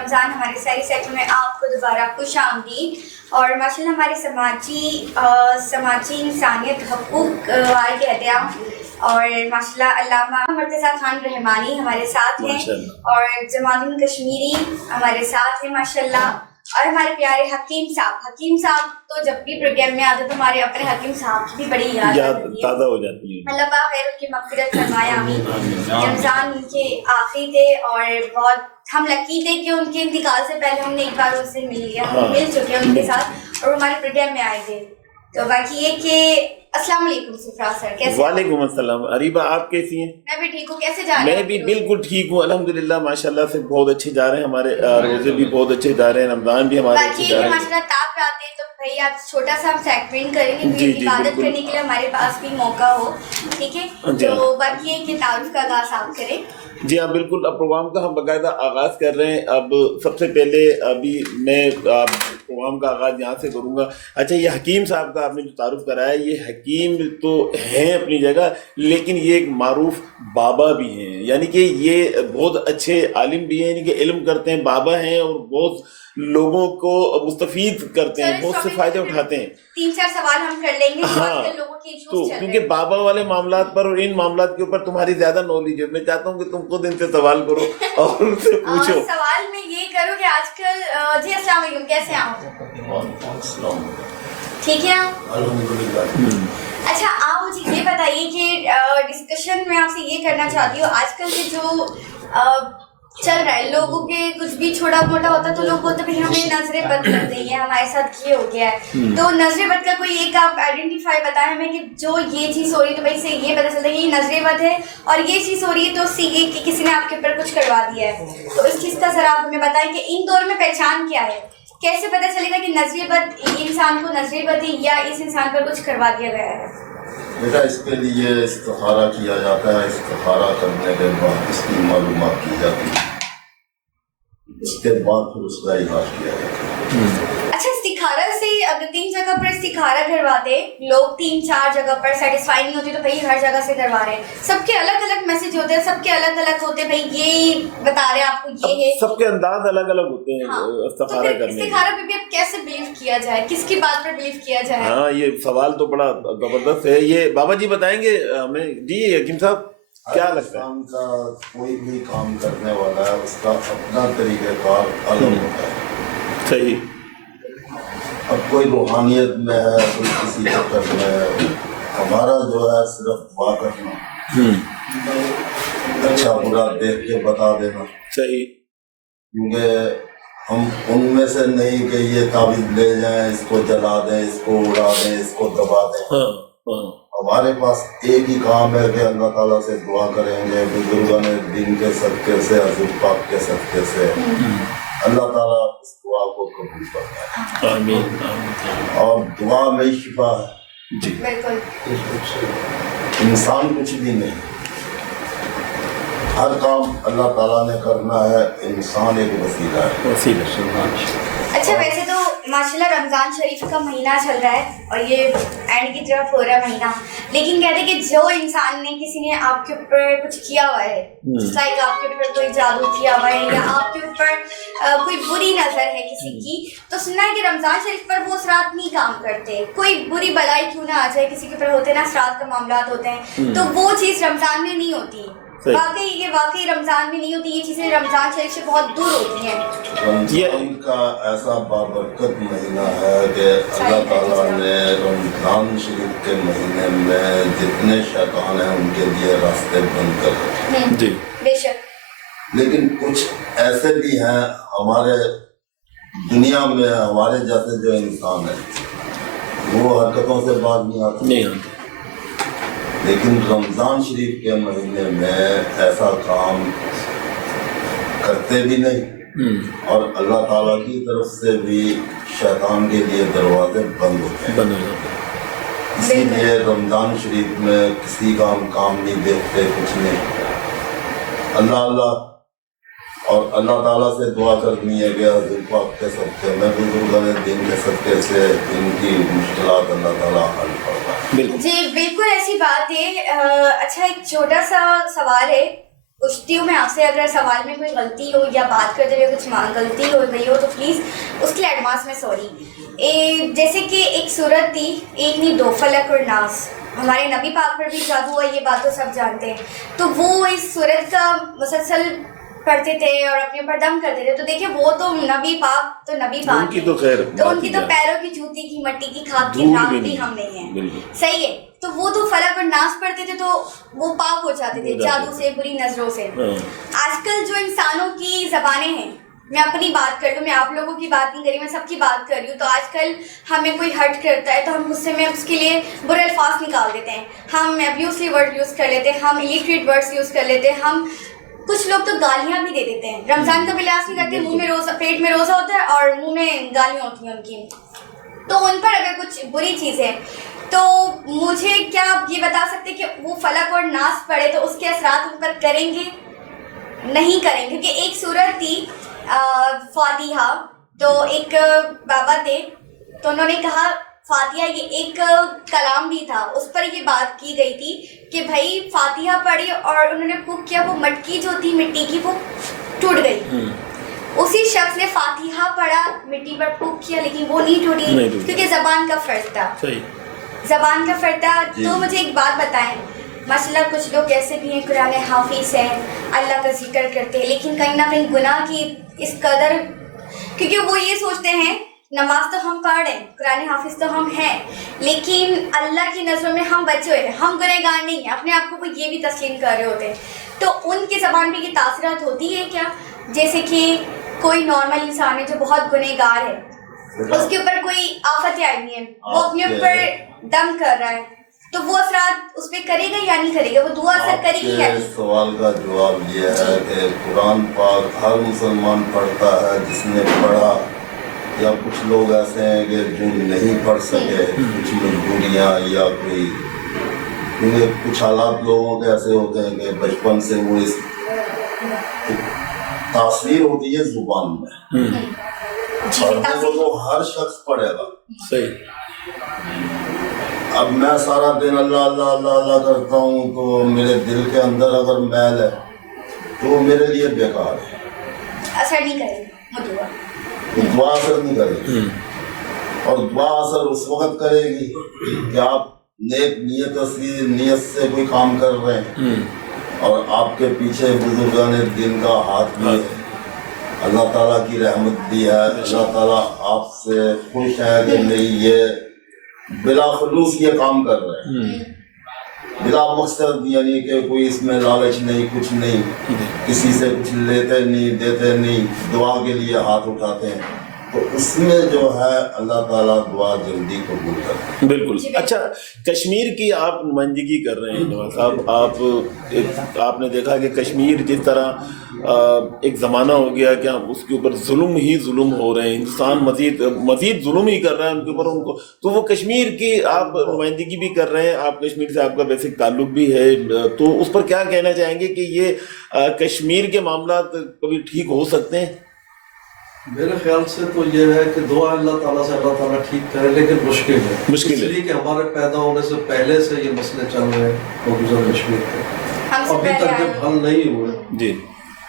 रमज़ान हमारे सारी सेक्टर में आपको दोबारा खुश आमदीद। और माशाल्लाह हमारे समाजी इंसानियत हकूक़ वाले कहते और माशाल्लाह अल्लामा मुर्तज़ा खान रहमानी हमारे साथ हैं और जमालुद्दीन कश्मीरी हमारे साथ हैं माशाल्लाह। और हमारे प्यारे हकीम साहब तो जब भी प्रोग्राम में आते तो हमारे अपने हकीम साहब की भी बड़ी याद ताज़ा हो जाती है। अल्लाह पाक खैर उनकी मग़फ़िरत फरमाए, आमीन। रमज़ान उनके आखिरी थे और बहुत हम लकी थे कि उनके इंतकाल से पहले हमने एक बार उनसे मिल चुके हैं उनके साथ और हमारे प्रोग्राम में आए थे। तो बाकी ये कि अस्सलाम वालेकुम सुफरा सर, कैसे? वालेकुम अस्सलाम। अरीबा आप कैसी हैं? मैं भी ठीक हूँ, कैसे जा रहे हैं? मैं भी बिल्कुल ठीक हूँ अल्हम्दुलिल्लाह, माशाल्लाह से बहुत अच्छे जा रहे हैं हमारे रोजे भी बहुत अच्छे जा रहे हैं, रमजान भी हमारे अच्छे जा रहे हैं। माशाल्लाह ताप आते हैं तो भाई आज छोटा सा हम सेगमेंट करेंगे इबादत करने के लिए हमारे पास भी मौका हो, ठीक है? तो बाकी ये कि तारुफ का आगाज़ आप करें। जी हाँ बिल्कुल, अब प्रोग्राम का हम बाकायदा आगाज़ कर रहे हैं। अब सबसे पहले अभी मैं प्रोग्राम का आगाज़ यहाँ से करूँगा। अच्छा, ये हकीम साहब का आपने जो तारुफ कराया, ये हकीम तो हैं अपनी जगह, लेकिन ये एक मारूफ बाबा भी हैं, यानी कि ये बहुत अच्छे आलिम भी हैं, यानी कि इल्म करते हैं, बाबा हैं और बहुत लोगों को मुस्तफीद करते हैं, बहुत से फ़ायदे उठाते हैं। 3-4 सवाल हम कर लेंगे। हाँ, लोगों की तो क्योंकि बाबा वाले मामलात पर और इन मामलात के ऊपर तुम्हारी ज्यादा नॉलेज है, मैं चाहता हूँ कि तुम खुद इनसे सवाल करो और उनसे पूछो। सवाल में ये करो कि आजकल जी अस्सलाम वालेकुम, कैसे आओ? ठीक है अच्छा, आप मुझे ये बताइए कि डिस्कशन में आपसे ये करना चाहती हूँ, आजकल के जो चल रहा है, लोगों के कुछ भी छोटा मोटा होता तो लोग बोलते भाई हमें नजरें बद कर दी है, हमारे साथ ये हो गया है। तो नजरें बद का कोई एक आप आइडेंटिफाई बताएं हमें कि जो ये चीज़ हो रही है तो भाई से ये पता चलता है कि ये नजरें बद है, और ये चीज़ हो रही है तो उससे ये कि किसी ने आपके ऊपर कुछ करवा दिया है। तो इस चीज़ का जरा आप हमें बताएं कि इन दोनों में पहचान क्या है, कैसे पता चलेगा कि नजरें बद इंसान को नजरें बद है या इस इंसान पर कुछ करवा दिया गया है? बेटा, इसके लिए इस्तिखारा किया जाता है। इस्तिखारा करने के बाद इसकी मालूमात की जाती है, उसके बाद फिर उसका इलाज किया जाता है। अच्छा, इस्तिखारा से अगर 3 जगह पर इस्तिखारा करवाते लोग, 3-4 जगह पर सेटिस्फाई नहीं होती तो भाई हर जगह से करवा रहे हैं, सबके अलग अलग मैसेज होते हैं, सबके अलग अलग होते हैं, भाई ये बता रहे हैं आपको ये है, सबके अंदाज अलग अलग होते हैं। हाँ, इस्तिखारा करने, इस्तिखारा पे भी अब कैसे बिलीव किया जाए, किसकी बात पर बिलीव किया जाए? हाँ, ये सवाल तो बड़ा जबरदस्त है। ये बाबा जी बताएंगे हमें। जी हकीम साहब, क्या लगता है? का कोई भी काम करने वाला है उसका अपना तरीक़ेकार अलग होता है। सही। अब कोई रूहानियत में है, कोई किसी चक्कर में है, हमारा जो है सिर्फ दुआ करना, अच्छा बुरा देख के बता देना। सही। क्योंकि हम उनमें से नहीं कि ये ताबीज़ ले जाएं, इसको जला दें, इसको उड़ा दें, इसको दबा दें। हाँ, हाँ। हमारे पास एक ही काम है कि अल्लाह ताला से दुआ करेंगे, बुजुर्गों ने दिन के सदक़े से, हज़रत पाक के सदक़े से अल्लाह ताला इस दुआ को कबूल फरमाए। आमीन। और दुआ में शिफा है जी, बिल्कुल। इंसान कुछ भी नहीं, हर काम अल्लाह ताला ने करना है, इंसान एक वसीला है। अच्छा, वैसे तो माशाल्लाह रमज़ान शरीफ का महीना चल रहा है और ये एंड की तरफ हो रहा है महीना, लेकिन कहते हैं कि जो इंसान ने, किसी ने आपके ऊपर कुछ किया हुआ है, लाइक आपके ऊपर कोई जादू किया हुआ है या आपके ऊपर कोई बुरी नज़र है किसी की, तो सुना है कि रमज़ान शरीफ पर वो असरात नहीं काम करते, कोई बुरी बलाई क्यों ना आ जाए, किसी के ऊपर होते ना असरात का मामला होते हैं, तो वो चीज़ रमज़ान में नहीं होती। वाकई रमजान में नहीं होती ये चीजें, रमजान शरीफ से बहुत दूर होती हैं। रमजान का ऐसा बाबरकत महीना है कि अल्लाह ताला ने रमजान शरीफ के महीने में जितने शैतान हैं उनके लिए रास्ते बंद कर रखे जी, बेशक। लेकिन कुछ ऐसे भी हैं हमारे दुनिया में, हमारे जैसे जो इंसान है वो हरकतों से बाज नहीं आते, लेकिन रमज़ान शरीफ के महीने में ऐसा काम करते भी नहीं और अल्लाह ताला की तरफ से भी शैतान के लिए दरवाजे बंद होते हैं। इसीलिए रमज़ान शरीफ में किसी का हम काम नहीं देखते, कुछ नहीं, अल्लाह अल्लाह और अल्लाह ताला से दुआ करनी है कि हज़रत पाक के सदक़े में, बुजुर्गों ने दिन के सदक़े से इनकी मुश्किलात अल्लाह ताला हल फरमाए। जी बिल्कुल ऐसी बात है। अच्छा, एक छोटा सा सवाल है पूछती हूँ मैं आपसे, अगर सवाल में कोई गलती हो या बात करते हुए कुछ गलती हो गई हो तो प्लीज़ उसके लिए एडवांस में सॉरी। जैसे कि एक सूरत थी, एक नहीं दो, फलक और नास, हमारे नबी पाक पर भी जादू हुआ, ये बात तो सब जानते हैं। तो वो इस सूरत का मुसलसल पढ़ते थे और अपने पर दम करते थे। तो देखिए वो तो नबी पाक उनकी तो खैर तो उनकी तो पैरों की जूती की मिट्टी की खाद की नाक भी हम नहीं है, सही है। तो वो तो फलक और नास पढ़ते थे तो वो पाक हो जाते थे जादू से, बुरी नजरों से। आजकल जो इंसानों की जबानें हैं, मैं अपनी बात कर लूँ, मैं आप लोगों की बात नहीं करी, मैं सबकी बात कर रही हूँ। तो आजकल हमें कोई हर्ट करता है तो हम गुस्से में उसके लिए बुरे अल्फाज निकाल देते हैं, हम अब्यूसिव वर्ड यूज़ कर लेते हैं, हम इलिटरेट वर्ड्स यूज़ कर लेते हैं, हम कुछ लोग तो गालियाँ भी दे देते हैं। रमज़ान का भी लिहाज नहीं करते, मुंह में रोज़ा, पेट में रोज़ा होता है और मुंह में गालियाँ होती हैं उनकी। तो उन पर अगर कुछ बुरी चीज़ें, तो मुझे क्या आप ये बता सकते कि वो फलक और नास पढ़े तो उसके असरात उन पर करेंगे नहीं करेंगे? क्योंकि एक सूरत थी फातिहा, तो एक बाबा थे तो उन्होंने कहा फातिहा ये एक कलाम भी था, उस पर ये बात की गई थी कि भाई फातिहा पढ़ी और उन्होंने फूंक किया, वो मटकी जो थी मिट्टी की वो टूट गई। उसी शख्स ने फातिहा पढ़ा, मिट्टी पर फूंक किया, लेकिन वो नहीं टूटी क्योंकि जबान का फर्क था, जबान का फर्क था। तो मुझे एक बात बताएं, मसला कुछ लोग ऐसे भी हैं कुरान हाफिज हैं, अल्लाह का जिक्र करते हैं, लेकिन कहीं ना कहीं गुनाह की इस कदर, क्योंकि वो ये सोचते हैं नमाज तो हम पढ़ रहे हैं, कुरान हाफिज तो हम हैं, लेकिन अल्लाह की नज़रों में हम बचे हुए हैं, हम गुनहगार नहीं हैं, अपने आप को ये भी तस्लीम कर रहे होते हैं। तो उनकी ज़बान पे ये तासीरात होती है क्या? जैसे कि कोई नॉर्मल इंसान है जो बहुत गुनहगार है, उसके ऊपर कोई आफत आई नहीं है, वो अपने ऊपर दम कर रहा है, तो वो असरात उस पर करेगा या नहीं करेगा? वो दुआ असर करेगी या नहीं? सवाल का जवाब ये है कि कुरान पाक हर मुसलमान पढ़ता है जिसने पढ़ा, या कुछ लोग ऐसे हैं कि जो नहीं पढ़ सके, कुछ मजबूरियाँ या कोई, क्योंकि कुछ हालात लोगों के ऐसे होते हैं कि बचपन से वो इस तासीर होती है जुबान में, पढ़ने को तो हर शख्स पढ़ेगा। सही। अब मैं सारा दिन अल्लाह अल्लाह अल्लाह अल्लाह करता हूँ तो मेरे दिल के अंदर अगर मैल है तो मेरे लिए बेकार है, असर नहीं करेगा, दुआ असर नहीं करेगी। और दुआ असर उस वक्त करेगी कि आप नेक नियत से कोई काम कर रहे हैं और आपके पीछे बुजुर्गान दिन का हाथ भी है, अल्लाह ताला की रहमत भी है, अल्लाह ताला आपसे खुश है कि नहीं ये बिला खुलूस ये काम कर रहे हैं, बिला मकसद, यानी कि कोई इसमें लालच नहीं, कुछ नहीं, किसी से कुछ लेते नहीं देते नहीं, दुआ के लिए हाथ उठाते हैं, तो उसमें जो है अल्लाह ताला दुआ जल्दी कबूल करता है। बिल्कुल। अच्छा, कश्मीर की आप नुमाइंदगी कर रहे हैं नवाज साहब, आपने देखा कि कश्मीर जिस तरह एक ज़माना हो गया कि उसके ऊपर जुल्म ही जुल्म हो रहे हैं, हिंदुस्तान मज़ीद जुल्म ही कर रहा है उनके ऊपर, उनको, तो वो कश्मीर की आप नुमाइंदगी भी कर रहे हैं, आप कश्मीर से आपका बेसिक ताल्लुक भी है, तो उस पर क्या कहना चाहेंगे कि ये कश्मीर के मामला कभी ठीक हो सकते हैं? मेरे ख्याल से तो ये है कि दुआ अल्लाह ताला से अल्लाह ताला ठीक करे, लेकिन मुश्किल है इसलिए कि हमारे पैदा होने से पहले से ये मसले चल रहे हैं मौजूदा कश्मीर के, अभी तक जब हल नहीं हुए जी।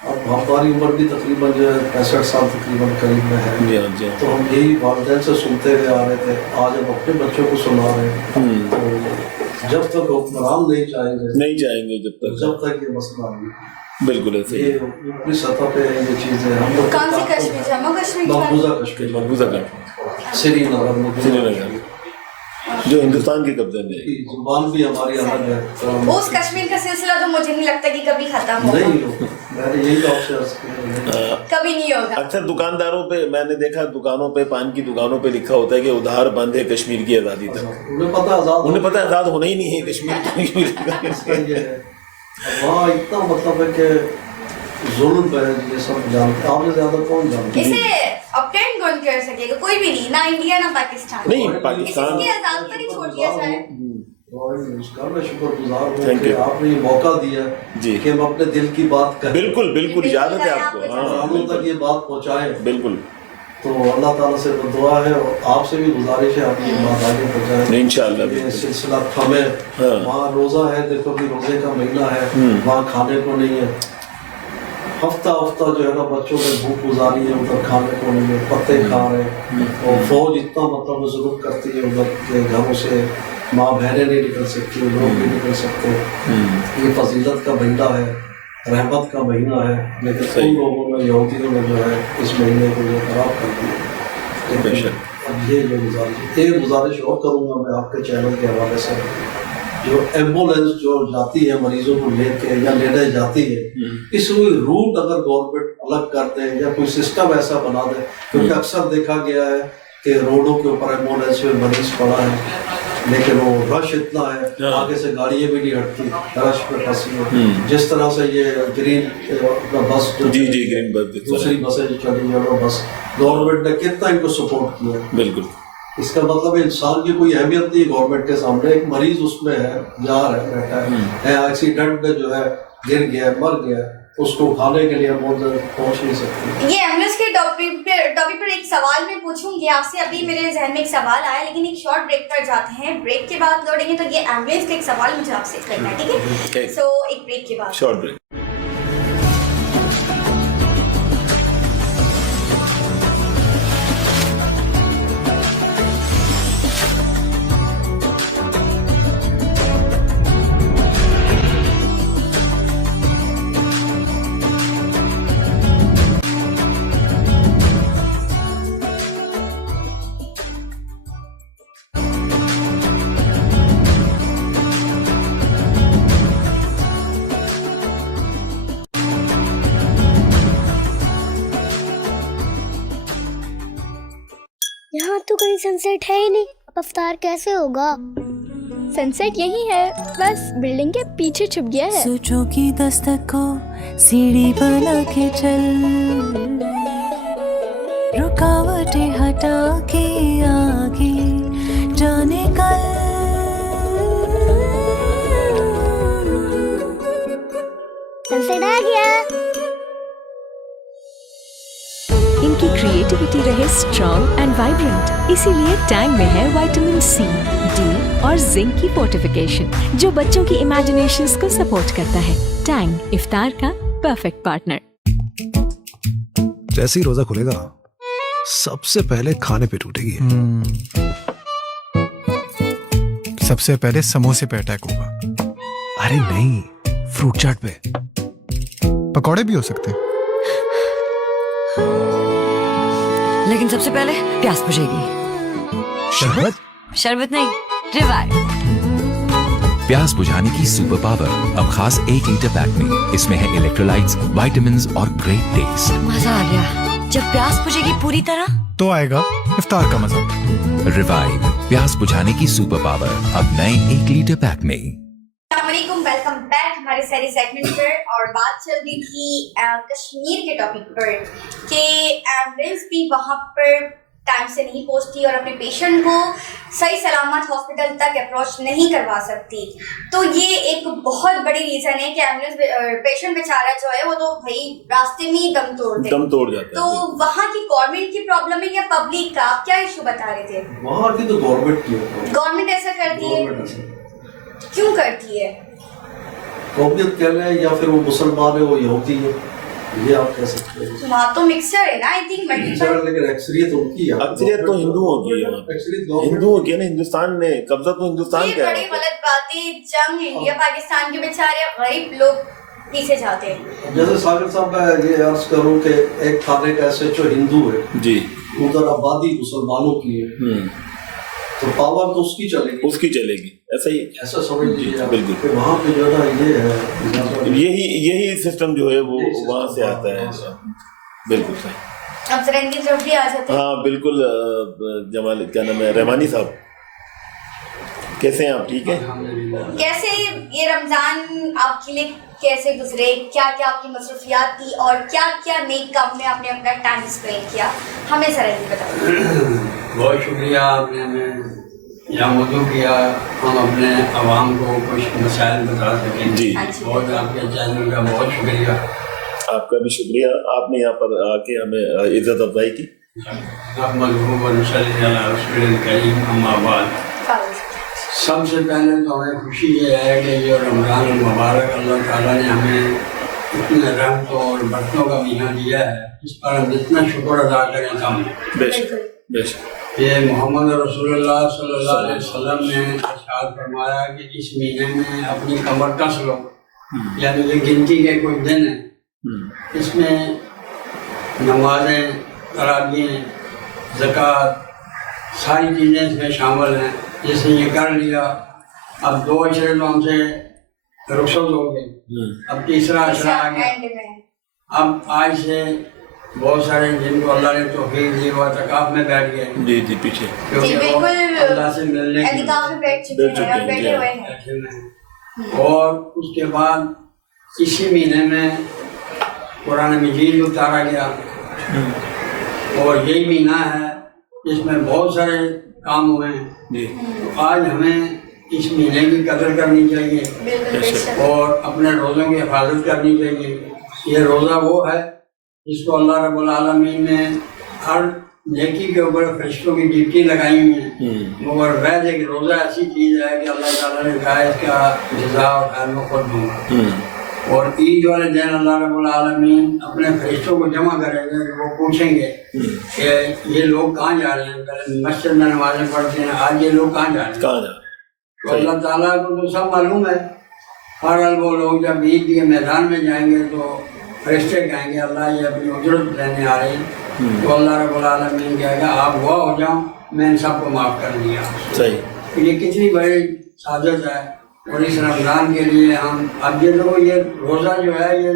अब हमारी उम्र भी तकरीबन जो है 65 साल तकरीबन करीब में है जी, तो हम यही वालिदैन से सुनते हुए आ रहे थे, आज हम अपने बच्चों को सुना रहे हैं। तो जब तक हुक्मरान नहीं चाहेंगे जब तक ये मसला नहीं, बिल्कुल ऐसे ये ऊपरी सतह पे ये चीजें हम लोग कौन सी कश्मीर, जम्मू कश्मीर, मकबूजा श्रीनगर जो हिंदुस्तान के कब्जे में, जुबान भी हमारी अलग है। उस कश्मीर का सिलसिला तो मुझे नहीं लगता कि कभी खत्म होगा, मैंने यही ऑप्शन कभी नहीं होगा। अक्सर दुकानदारों पे मैंने देखा, दुकानों पे, पान की दुकानों पे लिखा होता है कि उधार बंद है कश्मीर की आज़ादी तक। उन्हें पता आज़ाद होना ही नहीं है कश्मीर। वहाँ इतना मतलब है कि जुल्म है, ये सब जानते, आपसे ज्यादा कौन जानता है इसे? अपटेंड कौन कर सकेगा? कोई भी नहीं, ना इंडिया ना पाकिस्तान, नहीं पाकिस्तान इसके आजाद पर ही छोड़ दिया जाए। उसका मैं शुक्रगुजार हूँ कि आपने ये मौका दिया जी कि हम अपने दिल की बात करें। बिल्कुल इजाजत है आपको, हम तक ये बात पहुँचाएं। बिल्कुल। तो अल्लाह ताला से दुआ है और आपसे भी गुजारिश है आप ये बात आगे पहुँचाएं इंशाअल्लाह। ये सिलसिला थमे, वहाँ रोज़ा है, देखो कि रोज़े का महीना है, वहाँ खाने को नहीं है, हफ्ता जो है ना बच्चों ने भूख गुजारी है, उधर खाने को नहीं है, पत्ते खा रहे हैं। और फौज इतना मतलब जुल्म करती है उधर के घरों से, माँ बहनें नहीं निकल सकती, लोग नहीं निकल सकते। ये फजीलत का महीना है, रहमत का महीना है, लेकिन उन लोगों ने, यहूदियों ने जो है इस महीने को जो खराब कर दिया। अब ये गुजारिश और करूँगा मैं आपके चैनल के हवाले से, जो एम्बुलेंस जो जाती है मरीजों को लेके या लेने जाती है, इस रूट अगर गवर्नमेंट अलग कर दे या कोई सिस्टम ऐसा बना दे, क्योंकि अक्सर देखा गया है कि रोडों के ऊपर एम्बुलेंस में मरीज पड़ा है, लेकिन वो रश इतना है, आगे से गाड़ियाँ भी नहीं हटती, रश में फंसी है। जिस तरह से ये ग्रीन बस ग्रीन बस, दूसरी बसें जो चली हैं वो बस, गवर्नमेंट ने कितना इनको सपोर्ट किया। बिल्कुल, इसका मतलब इंसान की कोई अहमियत नहीं गवर्नमेंट के सामने। एक मरीज उसमें है, जा रहा है, बैठा है, एक्सीडेंट में जो है गिर गया, मर गया, उसको उठाने के लिए हम पहुंच नहीं सकते। ये एम्बुलेंस के टॉपिक पर एक सवाल मैं पूछूंगी आपसे। अभी मेरे जहन में एक सवाल आया, लेकिन एक शॉर्ट ब्रेक पर जाते हैं, ब्रेक के बाद लौटेंगे। तो ये एम्बुलेंस का एक सवाल मुझे आपसे करना है, ठीक है? सो एक ब्रेक के बाद, शॉर्ट ब्रेक। यहाँ तो कहीं सनसेट है ही नहीं, अब अफ्तार कैसे होगा? सनसेट यही है, बस बिल्डिंग के पीछे छुप गया है। सोचों की दस्तक को सीढ़ी बना के चल, रुकावटें हटा के आगे जाने कल। सनसेट आ गया। इनकी क्रिएटिविटी रहे स्ट्रॉन्ग एंड वाइब्रेंट, इसीलिए टैंग में है विटामिन सी, डी और जिंक की फोर्टिफिकेशन, जो बच्चों की इमेजिनेशंस को सपोर्ट करता है। टैंग इफ्तार का परफेक्ट पार्टनर। जैसे ही रोजा खुलेगा सबसे पहले खाने पे टूटेगी। सबसे पहले समोसे पे अटैक होगा। अरे नहीं, फ्रूट चाट पे। पकौड़े भी हो सकते हैं, लेकिन सबसे पहले प्यास बुझेगी। शरबत नहीं, रिवाइव। प्यास बुझाने की सुपर पावर अब खास 1 लीटर पैक में। इसमें है इलेक्ट्रोलाइट्स, विटामिन्स और ग्रेट टेस्ट। मजा आ गया। जब प्यास बुझेगी पूरी तरह तो आएगा इफ्तार का मजा। रिवाइव, प्यास बुझाने की सुपर पावर अब नए 1 लीटर पैक में। वेलकम बैक हमारे सारे सेगमेंट पर। और बात चल रही थी कश्मीर के टॉपिक पर कि एम्बुलेंस भी वहाँ पर टाइम से नहीं पहुँचती और अपने पेशेंट को सही सलामत हॉस्पिटल तक अप्रोच नहीं करवा सकती। तो ये एक बहुत बड़ी रीज़न है कि एम्बुलेंस पेशेंट बेचारा जो है वो तो भाई रास्ते में ही दम तोड़ जाता है। तो वहाँ की गवर्नमेंट की प्रॉब्लम है या पब्लिक का? आप क्या इशू बता रहे थे? वहाँ की तो गवर्नमेंट ऐसा करती है, क्यों करती है? कौमियत कह लें या फिर वो मुसलमान है, वो यहूदी है, ये आप कह सकते हैं। वहाँ तो मिक्सचर है ना, आई थिंक मिक्सचर, लेकिन अक्सरियत उनकी है। अक्सरियत तो हिंदुओं की है, हिंदुओं की है ना। हिंदुस्तान ने कब्जा तो हिंदुस्तान का है। बड़ी गलत बात है। जंग इंडिया पाकिस्तान के बेचारे गरीब लोग पीछे जाते हैं। जैसे सागर साहब मैं ये अर्ज करूँ कि एक थाने का SHO हिंदू है जी, उधर आबादी मुसलमानों की है, तो पावर तो उसकी चलेगी। ऐसा ही, ऐसा समझ लीजिए बिल्कुल। वहाँ पे जो है ये है, यही सिस्टम जो है वो वहाँ से आता है। बिल्कुल सही। अब सरंगी जल्दी आ जाते हैं। हाँ बिल्कुल। जमाल क्या नाम है, रहमानी साहब, कैसे हैं आप? ठीक है। कैसे ये रमजान आपके लिए कैसे गुजरे? क्या क्या आपकी मसरूफियात थी और क्या क्या नेक काम में आपने अपना टाइम स्पेंड किया? हमें जरा ये बताइए। बहुत शुक्रिया, आपने हमें यहाँ मौजूद किया, हम अपने आवाम को कुछ मसाइल बता सकें। जी, बहुत आपके चैनल का बहुत शुक्रिया। आपका भी शुक्रिया, आपने यहाँ पर आके हमें इज्जत अफजाई की। सबसे पहले तो हमें खुशी ये है कि ये रमज़ान मुबारक अल्लाह ताला ने हमें اتنے رحمتوں اور برکتوں کا مہینہ دیا ہے، اس پر ہم جتنا شکر ادا کریں کم ہے۔ بے شک بے شک۔ یہ محمد رسول اللہ صلی اللہ علیہ وسلم نے ارشاد فرمایا کہ اس مہینے میں اپنی کمر کس لو، یعنی یہ گنتی کے کچھ دن ہیں، اس میں نمازیں، تراویح، زکوٰۃ، ساری چیزیں اس میں شامل ہیں۔ جس نے یہ کر لیا، اب 2 عشرے تو ہم سے رخصت ہو گئے، اب تیسرا عشرہ آ گیا۔ اب آج سے بہت سارے جن کو اللہ نے توفیق دی وہ اعتکاف میں بیٹھ گئے، جی جی پیچھے کیونکہ وہ اللہ سے ملنے کی بیٹھے ہوئے ہیں۔ اور اس کے بعد اسی مہینے میں قرآن مجید اتارا گیا، اور یہی مہینہ ہے جس میں بہت سارے کام ہوئے ہیں۔ تو آج ہمیں اس مہینے کی قدر کرنی چاہیے اور اپنے روزوں کی حفاظت کرنی چاہیے۔ یہ روزہ وہ ہے جس کو اللہ رب العالمین نے ہر نیکی کے اوپر فرشتوں کی ڈیوٹی لگائی ہوئی ہیں، مگر ویسے ایک روزہ ایسی چیز ہے کہ اللہ تعالیٰ نے کہا اس کا جزا اور خیر میں خود دوں گا۔ اور عید والے دن اللہ رب العالمین اپنے فرشتوں کو جمع کریں گے کہ وہ پوچھیں گے کہ یہ لوگ کہاں جا رہے ہیں، پہلے مسجد میں نمازیں پڑھتے ہیں، آج یہ لوگ کہاں جا رہے ہیں۔ تو اللہ تعالیٰ کو تو سب معلوم ہے۔ بہرحال وہ لوگ جب عید کے میدان میں جائیں گے تو فرشتے کہیں گے اللہ یہ اپنی اجرت لینے آ رہی ہیں، تو اللہ رب العالمین کہے گا آپ گواہ ہو جاؤ، میں ان سب کو معاف کر دیا۔ صحیح، یہ کتنی بڑی سعادت ہے۔ اور اس رمضان کے لیے ہم اب یہ لوگ یہ روزہ جو ہے یہ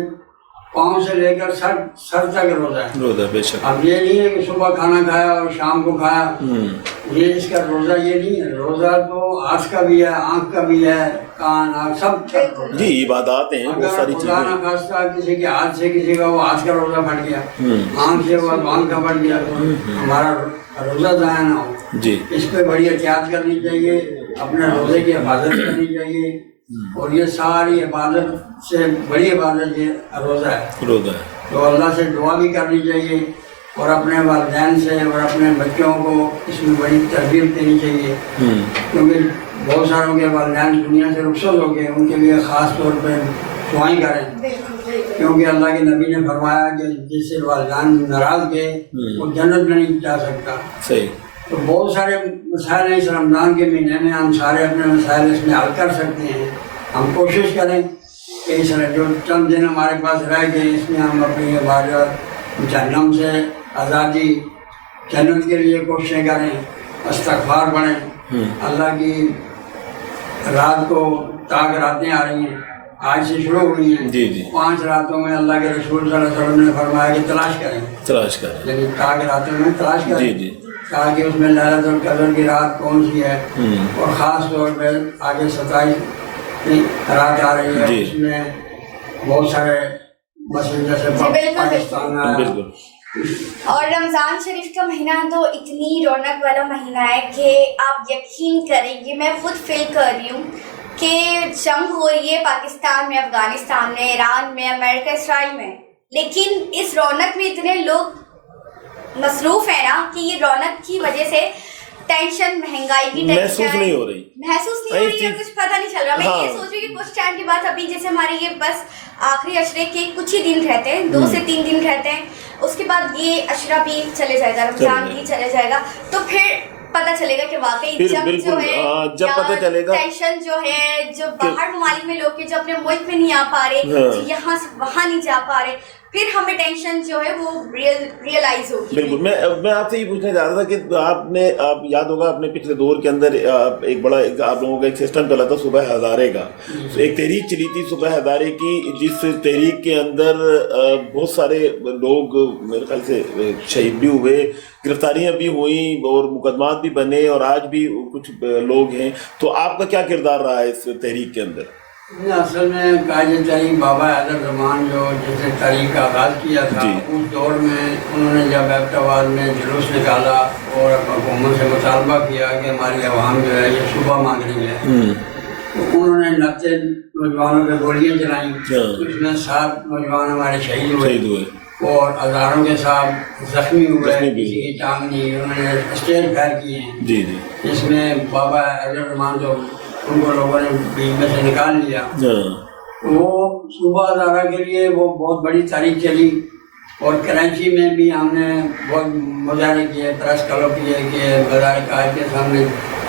پاؤں سے لے کر سر تک روزہ ہے۔ بے شک۔ اب یہ نہیں ہے کہ صبح کھانا کھایا اور شام کو کھایا، یہ اس کا روزہ یہ نہیں ہے۔ روزہ تو آنکھ کا بھی ہے، آنکھ کا بھی ہے، کان آنکھ سب جی عبادات ہیں بہت ساری چیزیں۔ خدا نہ خواستہ کسی کے ہاتھ سے کسی کا وہ ہاتھ کا روزہ پھٹ گیا، آنکھ سے ہوا تو آنکھ کا پھٹ گیا، تو ہمارا روزہ ضائع نہ ہو۔ جی اس پہ بڑی احتیاط کرنی چاہیے، اپنے روزے کی حفاظت کرنی چاہیے، اور یہ ساری عبادت سے بڑی عبادت یہ روزہ ہے۔ تو اللہ سے دعا بھی کرنی چاہیے، اور اپنے والدین سے اور اپنے بچوں کو اس میں بڑی تربیت دینی چاہیے، کیونکہ بہت ساروں کے والدین دنیا سے رخصت ہو گئے، ان کے لیے خاص طور پہ دعائیں کریں، کیونکہ اللہ کے نبی نے فرمایا کہ جس سے والدین ناراض گئے وہ جنت میں نہیں جا سکتا۔ صحیح۔ تو بہت سارے مسائل ہیں اس رمضان کے مہینے میں، ہم سارے اپنے مسائل اس میں حل کر سکتے ہیں۔ ہم کوشش کریں کہ اس جو چند دن ہمارے پاس رہ گئے اس میں ہم اپنی عبادت، جہنم سے آزادی، جنت کے لیے کوششیں کریں، استغفار پڑھیں۔ اللہ کی رات کو تاک راتیں آ رہی ہیں، آج سے شروع ہوئی ہیں، 5 راتوں میں اللہ کے رسول صلی اللہ علیہ وسلم نے فرمایا کہ تلاش کریں، یعنی تاک راتوں میں تلاش کریں، کہا کہ اس میں لیلۃ القدر کی رات کون سی ہے، اور خاص طور پہ آگے 27 رات آ رہی ہے، اس میں بہت سارے مسئلے جیسے پاکستان ہے۔ اور رمضان شریف کا مہینہ تو اتنی رونق والا مہینہ ہے کہ آپ یقین کریں گے، میں خود فیل کر رہی ہوں کہ جنگ ہو رہی ہے پاکستان میں، افغانستان میں، ایران میں، امریکہ، اسرائیل میں، لیکن اس رونق میں اتنے لوگ مصروف ہیں نا کہ یہ رونق کی وجہ سے ٹینشن، مہنگائی کی ٹینشن محسوس نہیں ہو رہی ہے، کچھ پتہ نہیں چل رہا۔ میں یہ سوچ رہی ہوں کہ کچھ ٹائم کے بعد ابھی جیسے ہمارے یہ بس آخری عشرے کے کچھ ہی دن رہتے ہیں، 2 سے 3 دن رہتے ہیں، اس کے بعد یہ عشرہ بھی چلے جائے گا، رمضان بھی چلے جائے گا، تو پھر پتہ چلے گا کہ واقعی جب جو ہے ٹینشن جو ہے، جو باہر ممالک میں لوگ جو اپنے ملک میں نہیں آ پا رہے، جو یہاں سے وہاں نہیں جا پا رہے، پھر ہمیں ٹینشن جو ہے وہ ریئلائز ہوگی۔ بالکل، میں آپ سے یہ پوچھنا چاہ رہا تھا کہ آپ یاد ہوگا اپنے پچھلے دور کے اندر ایک بڑا آپ لوگوں کا ایک سسٹم چلا تھا صبح ہزارے کا، ایک تحریک چلی تھی صبح ہزارے کی، جس تحریک کے اندر بہت سارے لوگ میرے خیال سے شہید بھی ہوئے، گرفتاریاں بھی ہوئیں اور مقدمات بھی بنے، اور آج بھی کچھ لوگ ہیں۔ تو آپ کا کیا کردار رہا ہے اس تحریک کے اندر؟ اصل میں قائد تحریک بابا حیدر رحمان جو جس نے تحریک کا آغاز کیا تھا، اس دور میں انہوں نے جب ایبٹ آباد میں جلوس نکالا اور حکومت سے مطالبہ کیا کہ ہماری عوام جو ہے یہ صبح مانگ رہی ہے، تو انہوں نے 90 نوجوانوں پہ گولیاں چلائیں، اس میں 7 نوجوان ہمارے شہید ہوئے اور ہزاروں کے ساتھ زخمی ہوئے، کسی کی ٹانگ نہیں، انہوں نے اسٹیج فائر کیے ہیں، جس میں بابا حیدر رحمان جو ان کو لوگوں نے بیچ میں سے نکال لیا، वो सुबह अदारा के लिए वो बहुत बड़ी तारीख चली और कराची में भी हमने बहुत मुजाहरे किए, प्रेस क्लब किए, बाजार कायद के सामने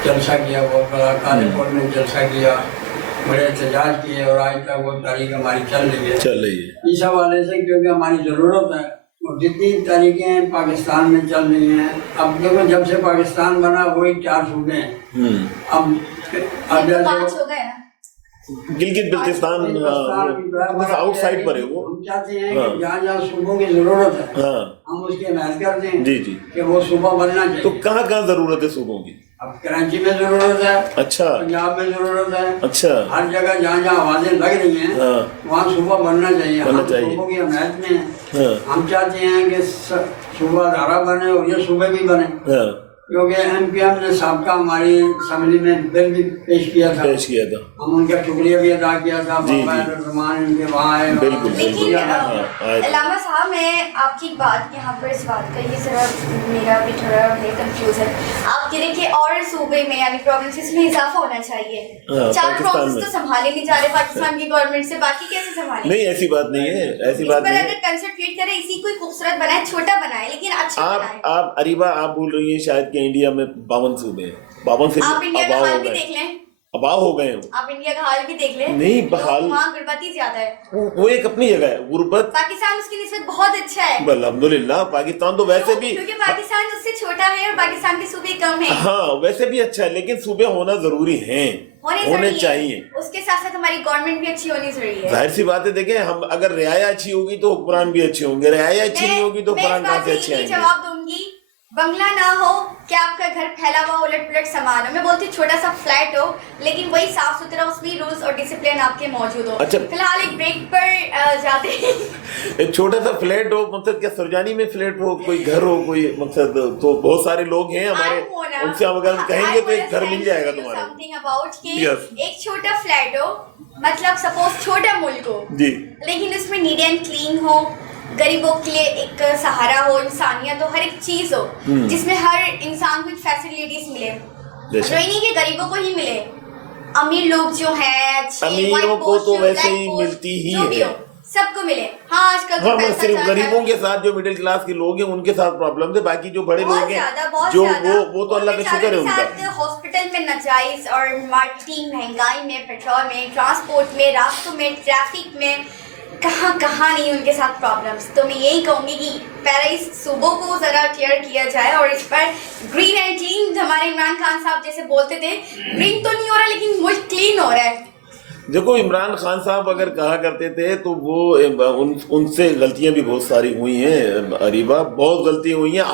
जलसा किया, बहुत बड़ा कालेपुर में जलसा किया, बड़े एहतजाज किए और आज तक वो तारीख हमारी चल रही है इस हवाले से, क्योंकि हमारी ज़रूरत है। और जितनी तारीखें पाकिस्तान में चल रही हैं, अब देखो जब से पाकिस्तान बना वही 4 सूबे हैं, अब पाँच हो गए ना, गिलगित बल्तिस्तान आउटसाइड पर है वो। हम चाहते हैं कि जहाँ जहाँ सूबों की जरूरत है हम उसकी हिमायत करते हैं जी कि वो सूबा बनना चाहिए। तो कहाँ कहाँ जरूरत है सूबों की? अब कराची में जरूरत है, अच्छा, पंजाब में जरूरत है, अच्छा, हर जगह जहाँ जहाँ आवाजें लग रही हैं वहाँ सूबा बनना चाहिए। हम सूबों की हिमायत में हैं। हम चाहते हैं कि सूबा धारा बने और ये सूबे भी बने, क्योंकि MPM ने साबका हमारी असम्बली में बिल भी पेश किया था, हम उनका शुक्रिया भी अदा किया था। इनके वहाँ आए। लेकिन अल्लामा साहब, मैं आपकी बात यहाँ पर इस बात का ये जरा मेरा भी थोड़ा कंफ्यूज है। आप कह रहे कि और सूबे में यानी प्रोविंसेस में इजाफा होना चाहिए, 4 प्रोविंस तो संभाले नहीं जा रहे पाकिस्तान की गवर्नमेंट से, बाकी कैसे संभाले? नहीं, ऐसी बात नहीं है, ऐसी बात नहीं है। अगर कंसंट्रेट करें, इसी को खूबसूरत बनाए, छोटा बनाए, लेकिन अच्छा बनाए। आप अरीबा आप बोल रही हैं शायद कि इंडिया में 52 सूबे हैं, 52 से आप इंडिया का हाल भी देख लें, अबाव हो गए। आप इंडिया का हाल भी देख लें, नहीं बहाल, वहाँ गुर्बती ज्यादा है, वो एक अपनी जगह है गुर्बत। पाकिस्तान उसकी निस्बत बहुत अच्छा है, अल्हम्दुलिल्लाह। पाकिस्तान तो वैसे भी, क्योंकि पाकिस्तान उससे छोटा है और पाकिस्तान के सूबे कम है। हाँ, वैसे भी अच्छा है, लेकिन सूबे होना जरूरी हैं, होने चाहिए। उसके साथ साथ हमारी गवर्नमेंट भी अच्छी होनी जरूरी है। जाहिर सी बात है, देखें हम अगर रियाया अच्छी होगी तो हुक्मरान भी अच्छे होंगे, रियाया अच्छी नहीं होगी तो हुक्मरान कहाँ से अच्छे आएंगे? जवाब दूंगी, बंगला ना हो क्या आपका घर फैला हुआ उलट पुलट सामान हो, मैं बोलती छोटा सा फ्लैट हो लेकिन वही साफ सुथरा, उसमें रूल्स और डिसिप्लिन आपके मौजूद हो। अच्छा, फिलहाल एक ब्रेक पर जाते हैं। एक छोटा सा फ्लैट हो, मतलब क्या सुरजानी में फ्लैट हो, कोई घर हो, कोई मतलब, तो बहुत सारे लोग हैं हमारे, उनसे हम अगर कहेंगे तो एक घर मिल जाएगा तुम्हारा। एक छोटा फ्लैट हो, मतलब सपोज छोटा मुल्क हो जी, लेकिन उसमें नीट एंड क्लीन हो, गरीबों के लिए एक सहारा हो, इंसानियत हो, हर एक चीज हो जिसमें हर इंसान को फैसिलिटीज मिले, जो नहीं कि गरीबों को ही मिले, अमीर लोग जो हैं, अमीरों को तो वैसे ही मिलती ही है, सबको मिले। हाँ, आजकल तो पैसा सिर्फ गरीबों के साथ जो मिडिल क्लास के लोग हैं उनके साथ प्रॉब्लम है, बाकी जो बड़े लोग हैं जो वो तो अल्लाह का शुक्र है उनका। हॉस्पिटल में नाजायज और मार्केटिंग, महंगाई में, पेट्रोल में, ट्रांसपोर्ट में, रास्तों में, ट्रैफिक में, कहाँ नहीं उनके साथ प्रॉब्लम्स। तो मैं यही कहूँगी कि पहले इस सूबों को ज़रा क्लियर किया जाए और इस पर ग्रीन एंड क्लीन, हमारे इमरान खान साहब जैसे बोलते थे, ग्रीन तो नहीं हो रहा लेकिन मुल्क क्लीन हो रहा है। देखो, इमरान खान साहब अगर कहा करते थे तो वो उनसे गलतियां भी बहुत सारी हुई हैं अरीबा, बहुत गलतियां हुई हैं।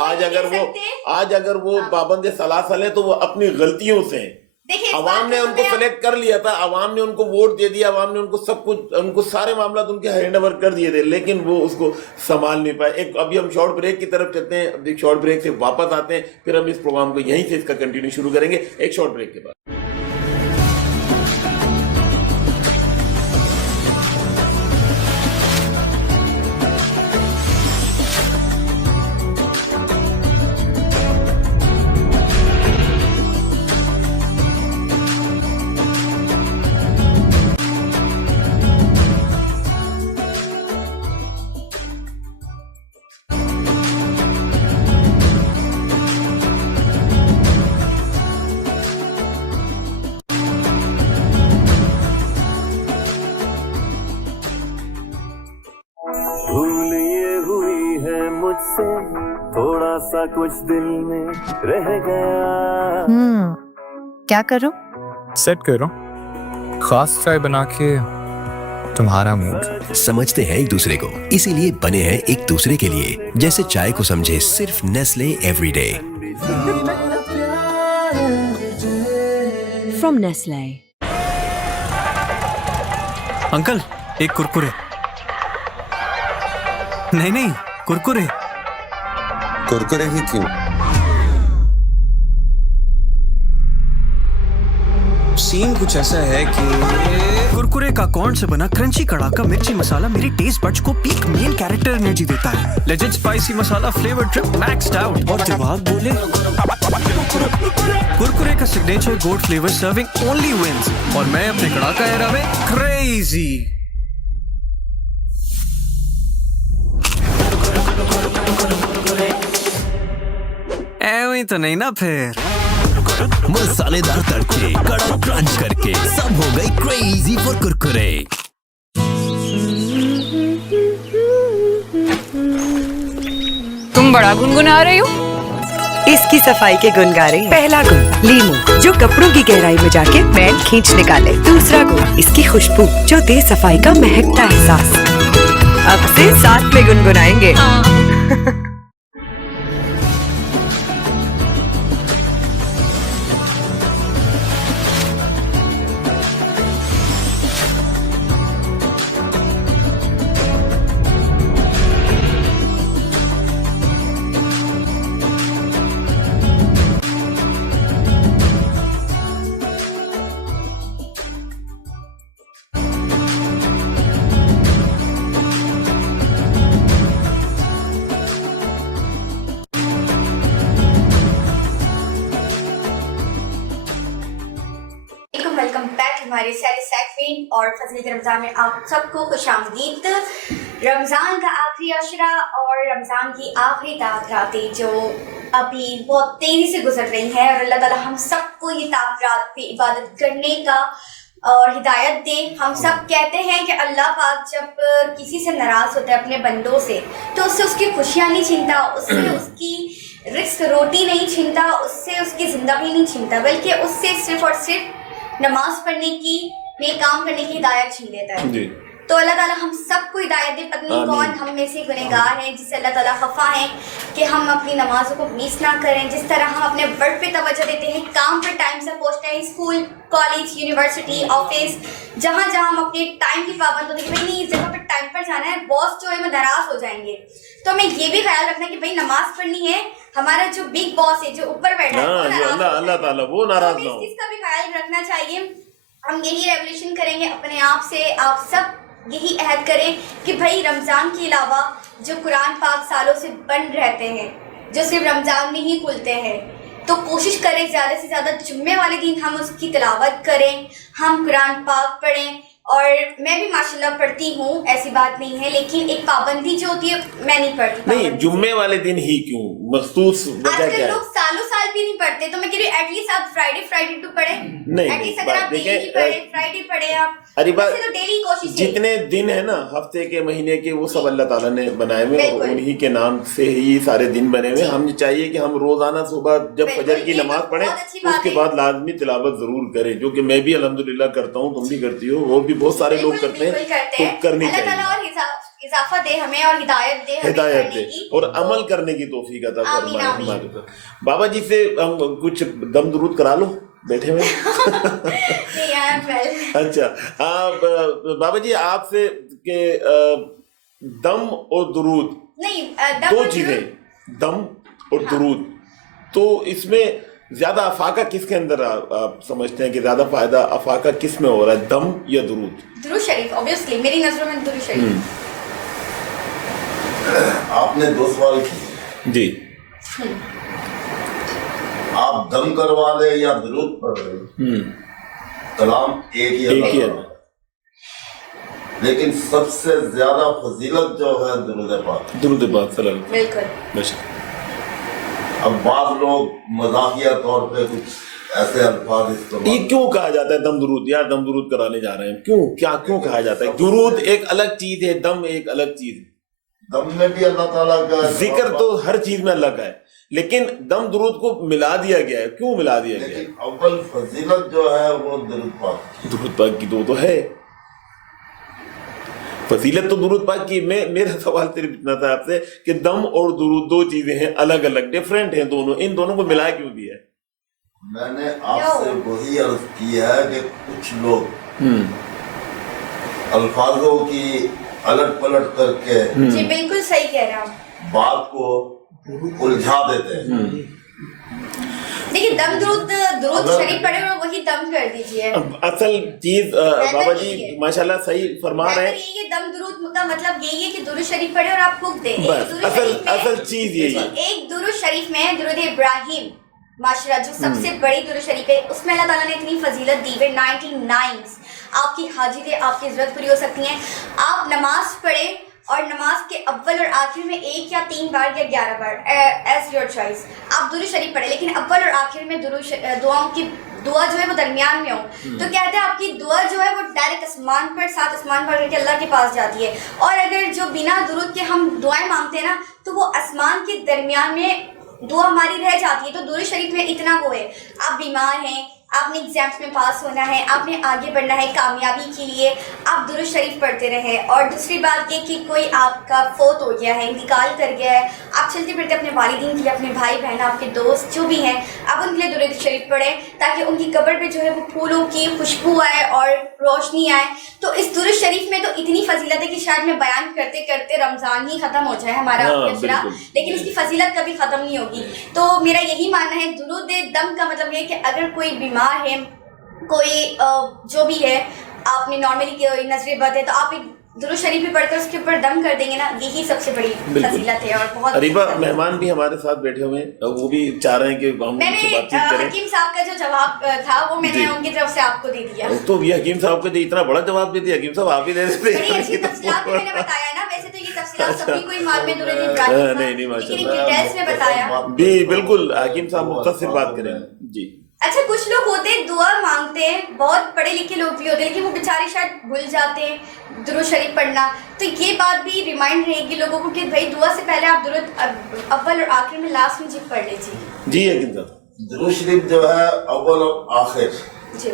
आज अगर वो पाबंद सलासल है तो वो अपनी गलतियों से, अवाम ने उनको सेलेक्ट कर लिया था, अवाम ने उनको वोट दे दिया, अवाम ने उनको सब कुछ, उनको सारे मामला उनके हैंड ओवर कर दिए थे, लेकिन वो उसको संभाल नहीं पाए। एक अभी हम शॉर्ट ब्रेक की तरफ चलते हैं, अब एक शॉर्ट ब्रेक से वापस आते हैं, फिर हम इस प्रोग्राम को यहीं से इसका कंटिन्यू शुरू करेंगे एक शॉर्ट ब्रेक के बाद। भूल ये हुई है मुझसे, थोड़ा सा कुछ दिल में रह गया। क्या करो? सेट करो खास चाय बना के तुम्हारा मूड। समझते हैं एक दूसरे को, इसीलिए बने हैं एक दूसरे के लिए, जैसे चाय को समझे सिर्फ Nestle everyday. From Nestle. Uncle, एक कुरकुरे। नहीं, कुरकुरे। कुरकुरे ही क्यों? सीन कुछ ऐसा है कि कुरकुरे का कॉर्न से बना क्रंची कड़ाका मिर्ची मसाला मेरी टेस्ट बड्स को पीक मेन कैरेक्टर एनर्जी देता है। Legend spicy masala flavour trip maxed out, और दिमाग बोले कुरकुरे का signature gold flavour serving only wins, और मैं अपने कड़ाका एरा में क्रेजी। बिरयानी तो नहीं ना फिर? मसालेदार तड़के, कड़क क्रंच करके सब हो गई क्रेजी फॉर कुरकुरे। तुम बड़ा गुनगुना रही हो। इसकी सफाई के गुण गा रही। पहला गुण लीमू, जो कपड़ों की गहराई में जाके मैल खींच निकाले। दूसरा गुण इसकी खुशबू, जो दे सफाई का महकता एहसास। अब से साथ में गुनगुनाएंगे। वेलकम बैक हमारे सेगमेंट और फजीलत रमज़ान में आप सबको खुशामदीद। रमज़ान का आखिरी अशरा और रमज़ान की आखिरी ताक़रातें जो अभी बहुत तेज़ी से गुजर रही हैं और अल्लाह ताला हम सबको ये ताक़रात पे इबादत करने का और हिदायत दे। हम सब कहते हैं कि अल्लाह पाक जब किसी से नाराज़ होता है अपने बंदों से तो उससे उसकी खुशियाँ नहीं छीनता, उससे उसकी रिस्क रोटी नहीं छीनता, उससे उसकी ज़िंदगी नहीं छीनता, बल्कि उससे सिर्फ़ और सिर्फ नमाज पढ़ने की नेक काम करने की हिदायत छीन लेता है। तो अल्लाह ताला हम सबको हिदायत दे। पता नहीं कौन हम में से गुनहगार हैं जिससे अल्लाह ताला खफा है कि हम अपनी नमाजों को मिस ना करें। जिस तरह हम अपने वर्क पे तवज्जो देते हैं, काम पे टाइम से पहुंचते हैं, स्कूल, कॉलेज, यूनिवर्सिटी, ऑफिस, जहाँ जहाँ हम अपने टाइम की पाबंद होते हैं कि भाई नहीं इस जगह पर टाइम पर जाना है, बॉस जो है वो नाराज़ हो जाएंगे। तो हमें ये भी ख्याल रखना कि भाई नमाज पढ़नी है, हमारा जो बिग बॉस है जो ऊपर बैठा है अल्लाह ताला वो नाराज ना हो, इसका भी ख्याल रखना चाहिए। हम यही रेवोल्यूशन करेंगे अपने आप से। आप सब यही अहद करें कि भाई रमज़ान के अलावा जो कुरान पाक सालों से बंद रहते हैं, जो सिर्फ रमज़ान में ही खुलते हैं, तो कोशिश करें ज़्यादा से ज़्यादा जुम्मे वाले दिन हम उसकी तिलावत करें, हम कुरान पाक पढ़ें। और मैं भी माशाल्लाह पढ़ती हूँ, ऐसी बात नहीं है, लेकिन एक पाबंदी जो होती है मैं नहीं पढ़ती। नहीं, जुम्मे वाले दिन ही क्यों? मखसूस वजह क्या है? लोग सालों साल भी नहीं पढ़ते, तो मैं कह रही हूँ एटलीस्ट आप फ्राइडे टू पढ़े। एटलीस्ट अगर आप डेली पढ़े, फ्राइडे पढ़े आप, अरे बात तो डेली कोशिश जितने दिन है ना हफ्ते के, महीने के, वो सब अल्लाह ताला ने बनाए हुए और उन्हीं के नाम से ही सारे दिन बने हुए। हम चाहिए कि हम रोजाना सुबह जब फजर की नमाज पढ़ें उसके बाद लाजमी तिलावत जरूर करें, जो कि मैं भी अल्हम्दुलिल्लाह करता हूँ, तुम भी करती हो, वो भी बहुत सारे लोग करते हैं, तो करनी चाहिए। इजाफा दे हमें और हिदायत दे और अमल करने की तौफीक अता फरमाए हमारे ऊपर। बाबा जी से हम कुछ दम दुरूद करा लो बैठे हुए। अच्छा, बाबा जी आपसे के दम और दुरूद नहीं, दो चीजें, दम और दुरूद, तो इसमें ज्यादा अफाका किसके अंदर आप समझते हैं कि ज्यादा फायदा अफाका किस में हो रहा है, दम या दुरूद? दुरूद शरीफ, ऑब्वियसली मेरी नजरों में दुरूद शरीफ। आपने दो सवाल किए जी। आप दम करवा ले या दुरूद पढ़ रहे, कलाम एक ही है, लेकिन सबसे ज्यादा फजीलत जो है दुरूद पाक बिल्कुल। अब बाद लोग मजाकिया तौर पे कुछ ऐसे अल्फाज इस्तेमाल, ये क्यों कहा जाता है दम दुरूद? यार दम दुरूद कराने जा रहे हैं, क्यों कहा जाता है? दुरूद एक अलग चीज है, दम एक अलग चीज है। दम में भी अल्लाह ताला का जिक्र तो हर चीज में अल्लाह का है, लेकिन दम दुरूद को मिला दिया गया है, क्यों मिला दिया गया है? अव्वल फजीलत जो है वो दुरूद पाक की तो है फजीलत तो दुरूद पाक की। मेरा सवाल सिर्फ इतना था आपसे कि दम और दुरूद दो चीजें हैं, अलग अलग, डिफरेंट हैं दोनों, इन दोनों को मिला क्यों दिया है? मैंने आपसे वही अर्ज की है कि कुछ लोग अल्फाजों की अलट पलट करके जी बिल्कुल सही कह रहे हैं, बात को उलझा देते हैं। देखिए दम दुरूद शरीफ पढ़े और वही दम कर दीजिए। असल चीज बाबा जी माशाल्लाह सही फरमा रहे हैं। ये दम दुरूद का मतलब यही है कि दुरूद शरीफ पढ़े और आप फूंक दें। असल चीज यही है। एक दुरूद शरीफ में दुरूद इब्राहिम माशाल्लाह जो सबसे बड़ी दुरूद शरीफ है, उसमें अल्लाह ताला ने इतनी फजीलत दी है। 99 आपकी हाजिर है, आपकी जरूरत पूरी हो सकती है। आप नमाज पढ़े اور نماز کے اول اور آخر میں 1 یا 3 بار یا 11 بار ایز یور چوائس آپ درود شریف پڑھیں، لیکن اول اور آخر میں دعاؤں کی دعا جو ہے وہ درمیان میں ہو، تو کہتے ہیں آپ کی دعا جو ہے وہ ڈائریکٹ آسمان پر 7 آسمان پر کے اللہ کے پاس جاتی ہے، اور اگر جو بنا درود کے ہم دعائیں مانگتے ہیں نا تو وہ آسمان کے درمیان میں دعا ہماری رہ جاتی ہے۔ تو درود شریف میں اتنا وہ ہے، آپ بیمار ہیں، آپ نے ایگزامس میں پاس ہونا ہے، آپ نے آگے بڑھنا ہے کامیابی کے لیے، آپ درود شریف پڑھتے رہیں۔ اور دوسری بات یہ کہ کوئی آپ کا فوت ہو گیا ہے، انتقال کر گیا ہے، آپ چلتے پھرتے اپنے والدین کے لیے، اپنے بھائی بہن، آپ کے دوست جو بھی ہیں، آپ ان کے لیے درود شریف پڑھیں تاکہ ان کی قبر پہ جو ہے وہ پھولوں کی خوشبو آئے اور روشنی آئے۔ تو اس درود شریف میں تو اتنی فضیلت ہے کہ شاید میں بیان کرتے کرتے رمضان ہی ختم ہو جائے ہمارا سلسلہ، لیکن اس کی فضیلت کبھی ختم نہیں ہوگی۔ تو میرا یہی ماننا ہے درود دم کا مطلب یہ کہ اگر کوئی بیمار ہے، کوئی جو بھی ہے، آپ نے نارملی نظر بد ہے، تو آپ ایک درود شریف بھی پڑھ کر اس کے اوپر دم کر دیں گے نا، یہی سب سے بڑی فضیلت ہے۔ اور بہت اریبہ مہمان بھی ہمارے ساتھ بیٹھے ہوئے ہیں، وہ بھی چاہ رہے ہیں کہ ہم ان سے بات چیت کریں۔ حکیم صاحب کا جو جواب تھا وہ میں نے ان کی طرف سے آپ کو دے دیا۔ تو یہ حکیم صاحب کو اتنا بڑا جواب دے دیا، حکیم صاحب آپ ہی دے دیتے۔ بڑی اچھی تفصیلات میں نے بتایا نا، ویسے تو یہ تفصیلات سب کی کوئی مال میں درود ابراہیم تھا، لیکن ڈیٹیلز میں بتایا۔ بھی بالکل حکیم صاحب مختصر بات کریں جی۔ اچھا کچھ لوگ ہوتے ہیں دعا مانگتے ہیں، بہت پڑھے لکھے لوگ بھی ہوتے ہیں، لیکن وہ بیچارے شاید بھول جاتے ہیں درود شریف پڑھنا، تو یہ بات بھی ریمائنڈ رہے گی لوگوں کو کہ بھائی دعا سے پہلے آپ درود اول اور آخر میں لاسٹ میں پڑھ لیجیے۔ جی حکیم صاحب، درود شریف جو ہے اول اور آخر جی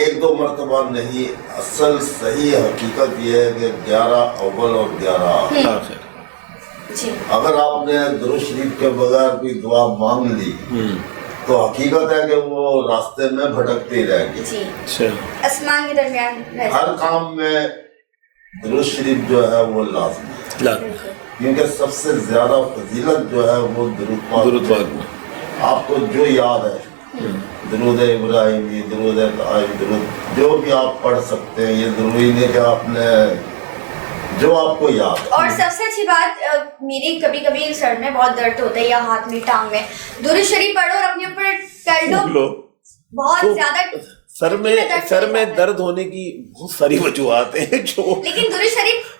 1-2 مرتبہ نہیں، اصل صحیح حقیقت یہ ہے کہ 11 اول اور 11 آخر۔ جی اگر آپ نے درود شریف کے بغیر کوئی دعا مانگ لی تو حقیقت ہے کہ وہ راستے میں بھٹکتی رہ گی۔ جی آسمان کے درمیان ہر کام میں درود شریف جو ہے وہ لازمی ہے، کیونکہ سب سے زیادہ فضیلت جو ہے وہ درود پاک میں۔ آپ کو جو یاد ہے، درود ابراہیمی، درود طائب، درود جو بھی آپ پڑھ سکتے ہیں، یہ ضروری نہیں کہ آپ نے جو آپ کو یاد۔ اور سب سے اچھی بات میری کبھی کبھی سر میں بہت درد ہوتا ہے یا ہاتھ میں ٹانگ میں، درود شریف پڑھو اور اپنے اوپر کر لو، بہت زیادہ سر میں درد ہونے کی بہت ساری وجوہات ہیں جو، لیکن درود شریف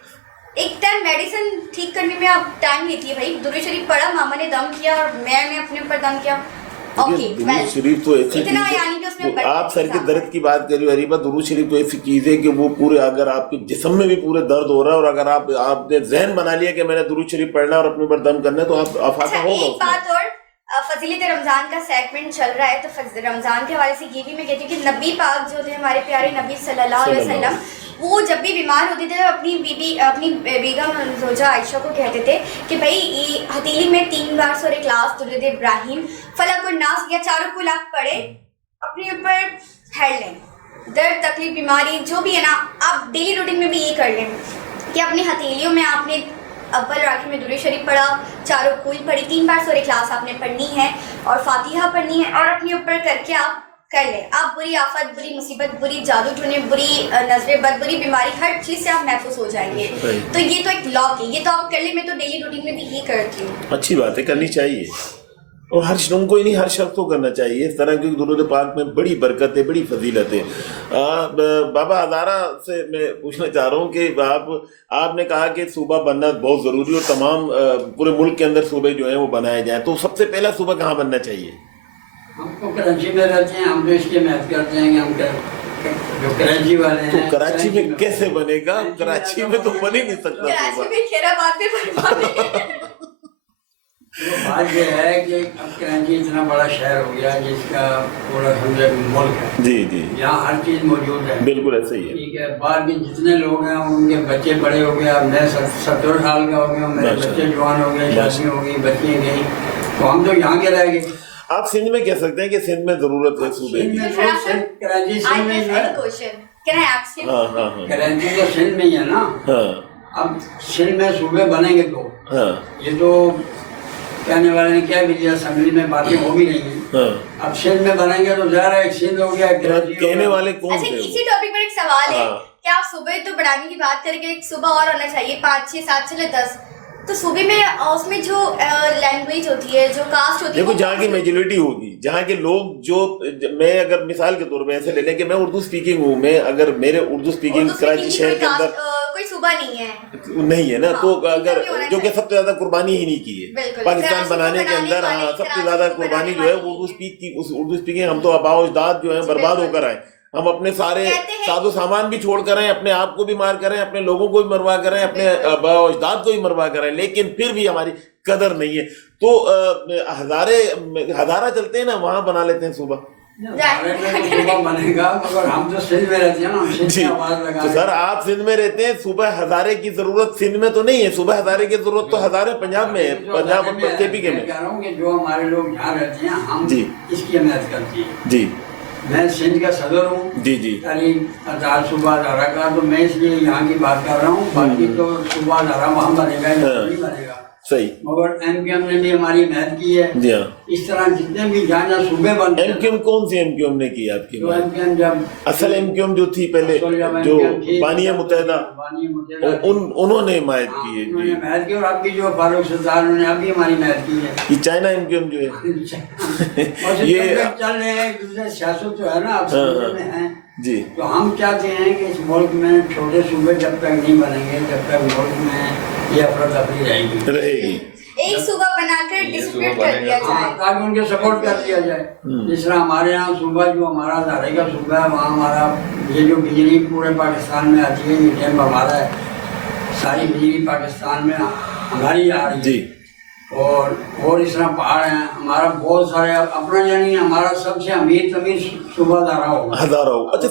ایک ٹائم میڈیسن ٹھیک کرنے میں آپ ٹائم لیتی ہے۔ بھائی درود شریف پڑھا، ماما نے دم کیا اور میں نے اپنے اوپر دم کیا، درود شریف تو ایسی چیز ہے، آپ سر کے درد کی بات کر رہی ہو اریبہ، درود شریف تو ایسی چیز ہے کہ وہ پورے، اگر آپ کے جسم میں بھی پورے درد ہو رہا ہے اور اگر آپ نے ذہن بنا لیا کہ میں نے درود شریف پڑھنا اور اپنے اوپر دم کرنا ہے تو آپ افاقہ ہوگا۔ ایک بات اور، فضیلت رمضان کا سیگمنٹ چل رہا ہے تو رمضان کے حوالے سے یہ بھی میں کہتی ہوں کہ نبی پاک جو تھے ہمارے پیارے نبی صلی اللہ علیہ وسلم، وہ جب بھی بیمار ہوتے تھے اپنی بیگم زوجہ عائشہ کو کہتے تھے کہ بھائی ہتھیلی میں 3 بار سورہ اخلاص، درود ابراہیم، فلق الناس یا چاروں کو لاکھ پڑھے، اپنے اوپر پھیل لیں، درد تکلیف بیماری جو بھی ہے نا، آپ ڈیلی روٹین میں بھی یہ کر لیں کہ اپنی ہتھیلیوں میں آپ نے اول اور آخر میں درود شریف پڑھا، چاروں کل پڑھی، 3 بار سورہ اخلاص آپ نے پڑھنی ہے اور فاتحہ پڑھنی ہے، اور اپنے اوپر کر کے آپ کر لیں۔ آپ بری آفت، بری مصیبت، بری جادو ٹونے، بری نظر بد، بری بیماری، ہر چیز سے آپ محفوظ ہو جائیں گے۔ تو یہ تو ایک لاک ہے، یہ تو آپ کر لیں، میں تو ڈیلی روٹین میں بھی یہ کرتی ہوں۔ اچھی بات ہے، کرنی چاہیے، اور ہر شخص کو ہی نہیں، ہر شخص کو کرنا چاہیے اس طرح، کیونکہ درود پاک میں بڑی برکت ہے، بڑی فضیلت ہے۔ بابا ہزارہ سے میں پوچھنا چاہ رہا ہوں کہ آپ نے کہا کہ صوبہ بننا بہت ضروری اور تمام پورے ملک کے اندر صوبے جو ہیں وہ بنائے جائیں، تو سب سے پہلا صوبہ کہاں بننا چاہیے؟ ہم کو کراچی میں رہتے ہیں، ہم تو اس لیے محنت کرتے ہیں کہ ہم جو کراچی والے ہیں۔ تو کراچی میں کیسے بنے گا؟ کراچی میں تو بن ہی نہیں سکتا۔ کراچی میں کھیرآباد میں بنوانے بات یہ ہے کہ اب کراچی اتنا بڑا شہر ہو گیا جس کا پورا ملک ہے، جی جی، یہاں ہر چیز موجود ہے، بالکل ایسا ہی ہے، ٹھیک ہے۔ باہر بھی جتنے لوگ ہیں ان کے بچے بڑے ہو گئے، اب میں 70 سال کا ہو گیا، میرے بچے جوان ہو گئے، شادی ہو گئی، بچیاں گئی، تو ہم تو یہاں کے رہ گئے۔ آپ سندھ میں کہہ سکتے ہیں کہ سندھ میں ضرورت ہے صوبے کی؟ کراچی سندھ میں کراچی تو سندھ میں ہی ہے نا، اب سندھ میں صوبے بنیں گے تو یہ تو کہنے والے نے کیا بھی دیا، اسمبلی میں باتیں ہو بھی نہیں ہیں، اب سندھ میں بنیں گے تو ظاہر ہے ایک سندھ ہو گیا، کہنے والے کون سے؟ اسی ٹاپک پر ایک سوال ہے کہ آپ صوبے تو بڑھانے کی بات کریں کہ ایک صوبہ اور ہونا چاہیے، 5 6 7 چلے 10، تو صوبے میں اس میں جو لینگویج ہوتی ہے، جو کاسٹ ہوتی ہے، دیکھو جہاں کی میجورٹی ہوگی، جہاں کے لوگ جو، میں اگر مثال کے طور پہ ایسے لے لیں کہ میں اردو سپیکنگ ہوں، میں اگر میرے اردو سپیکنگ کراچی شہر کے اندر صبح نہیں ہے نہیں ہے نا, تو اگر جو کہ سب سے زیادہ قربانی ہی نہیں کی ہے پاکستان بنانے کے اندر, ہاں سب سے زیادہ قربانی جو ہے وہ اردو اسپیکنگ, ہم تو آباء و اجداد جو ہیں برباد ہو کر آئے, ہم اپنے سارے ساز و سامان بھی چھوڑ کر آئے, اپنے آپ کو بھی مار کر آئے, اپنے لوگوں کو بھی مروا کر آئے, اپنے آباء و اجداد کو بھی مروا کر آئے, لیکن پھر بھی ہماری قدر نہیں ہے. تو ہزارہ چلتے ہیں نا, وہاں بنا لیتے ہیں صوبہ. بنے گا مگر ہم تو سندھ میں رہتے ہیں نا, جی تو سر آپ سندھ میں رہتے ہیں, صوبہ ہزارے کی ضرورت سندھ میں تو نہیں ہے, صوبہ ہزارے کی ضرورت تو ہزارے پنجاب میں ہے, پنجاب اور کے پی کے میں. کہہ رہا ہوں کہ جو ہمارے لوگ یہاں رہتے ہیں ہم اس کی اہمیت کرتے ہیں. جی میں سندھ کا صدر ہوں, جی تعلیم ادارہ صوبہ ادارہ کا, تو میں اس لیے یہاں کی بات کر رہا ہوں. باقی تو صوبہ ادارہ وہاں بنے گا, نہیں بنے گا صحیح. مگر ایم کیو ایم نے بھی ہماری محنت کی ہے. جی ہاں, اس طرح جتنے بھی جہاں صوبے بنتے ہیں. ایم کیو ایم کون سی ایم کیو ایم نے کی آپ کی؟ ایم کیو ایم جب اصل ایم کیو ایم جو تھی پہلے, جو بانیہ متحدہ, انہوں نے حمایت کی ہے. انہوں نے حمایت کی, اور اب بھی جو فاروق سردار انہوں نے اب بھی ہماری حمایت کی ہے. یہ چائنا ایم کیو ایم جو ہے یہ چل رہے ہیں ایک دوسرے, سیاست جو ہے نا اب صوبے میں ہیں. جی تو ہم چاہتے ہیں کہ اس ملک میں چھوٹے صوبے جب تک نہیں بنیں گے تب تک ملک میں یہ افراتفری رہے گی. ایک صوبہ بنا کر ڈسپیوٹ کر دیا جائے تاکہ ان کے سپورٹ کر دیا جائے. جس طرح ہمارے یہاں صوبہ جو ہمارا ہزارے کا صوبہ ہے, وہاں ہمارا یہ جو بجلی پورے پاکستان میں آتی ہے, یہ ٹیم ہمارا ہے, ساری بجلی پاکستان میں ہماری آ رہی ہے. اور اس طرح پہاڑ ہیں ہمارا بہت سارے, اپنا یعنی ہمارا سب سے امیر تمیر صوبہ ہزارہ ہو. اچھا,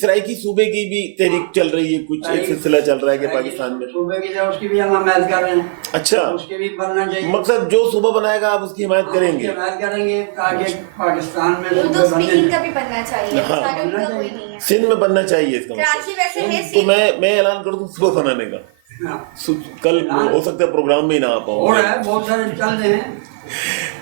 سرائکی صوبے کی بھی تحریک چل رہی ہے, کچھ ایک سلسلہ چل رہا ہے کہ پاکستان میں صوبے کی اس کی بھی ہم حمایت کر رہے ہیں. اچھا, اس کی بھی بننا چاہیے. مقصد جو صوبہ بنائے گا آپ اس کی حمایت کریں گے؟ حمایت کریں گے تاکہ پاکستان میں اردو اسپیکنگ کا بھی بننا چاہیے, سندھ میں بننا چاہیے. اس کا تو میں اعلان کر دوں صوبہ بنانے کا, کل ہو سکتا ہے پروگرام میں ہی نہ آ پاؤں. بہت سارے چل رہے ہیں